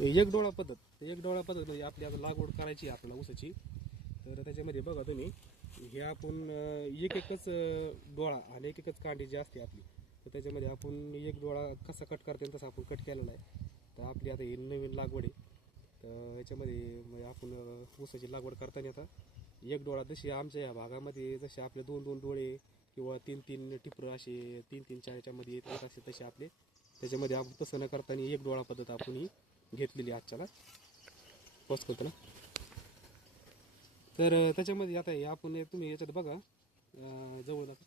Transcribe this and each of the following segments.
एक डोळा पद्धत, एक डोळा पद्धत म्हणजे आपली आता लागवड करायची आहे आपल्याला ऊसाची. तर त्याच्यामध्ये बघा तुम्ही, हे आपण एक एकच डोळा आणि एक एकच कांडी जी असते आपली, तर त्याच्यामध्ये आपण एक डोळा कसा कट करता येईल तसा आपण कट केलेला आहे. तर आपली आता ही नवीन लागवड आहे. तर याच्यामध्ये म्हणजे आपण ऊसाची लागवड करताना आता एक डोळा, जशी आमच्या या भागामध्ये जसे आपले 2-2 डोळे किंवा 3-3 टिपरं असे 3-3 याच्यामध्ये येत असे तसे आपले, त्याच्यामध्ये आपण तसं न करताना एक डोळा पद्धत आपण ही घेतलेली आजच्याला पोस्ट करतो ना. तर त्याच्यामध्ये आता हे आपण तुम्ही याच्यात बघा जवळ नका,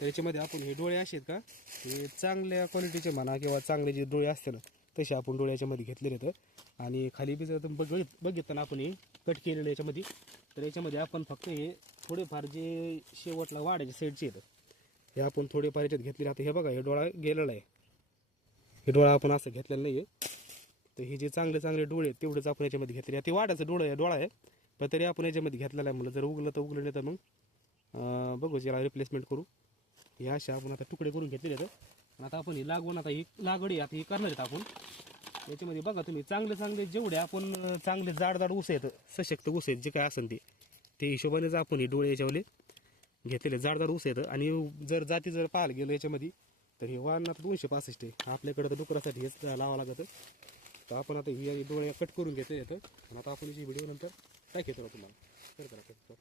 तर याच्यामध्ये आपण हे डोळे असे आहेत का, हे चांगल्या क्वालिटीचे म्हणा किंवा चांगले जे डोळे असते ना तसे आपण डोळे याच्यामध्ये घेतलेले आहेत. आणि खाली बी जर बघितलं ना आपण हे कट केलेलं याच्यामध्ये, तर याच्यामध्ये आपण फक्त हे थोडेफार जे शेवटला वाढायचे साईडचे येतं हे आपण थोडेफार याच्यात घेतलेले. आता हे बघा, हे डोळा गेलेला आहे, हे डोळा आपण असं घेतलेला नाही आहे. तर हे जे चांगले चांगले डोळे आहेत तेवढेच आपण याच्यामध्ये घेतले. ते वाढायचं डोळा आहे, पण तरी आपण याच्यामध्ये घेतलेला आहे. म्हणलं जर उगलं तर उगलं, नाही तर मग बघू याला रिप्लेसमेंट करू. हे असे आपण आता तुकडे करून घेतलेले आहेत. आणि आता आपण ही लागवड, आता ही लागवड आता ही करणार आहेत आपण. याच्यामध्ये बघा तुम्ही, चांगले चांगले जेवढे आपण चांगले जाड ऊस आहेत, सशक्त ऊस आहेत जे काय असेल ते हिशोबानेच आपण हे डोळे याच्यावरले घेतलेले जाड ऊस आहेत. आणि जर जाती जर पाहायला गेलो याच्यामध्ये, तर हे वाण आता 265 आहे. आपल्याकडे तर डुकरासाठी हेच लावावं लागतं. तर आपण आता ही डोळे कट करून घेतले येतं. आणि आता आपण याची व्हिडिओ नंतर टाक येतो तुम्हाला.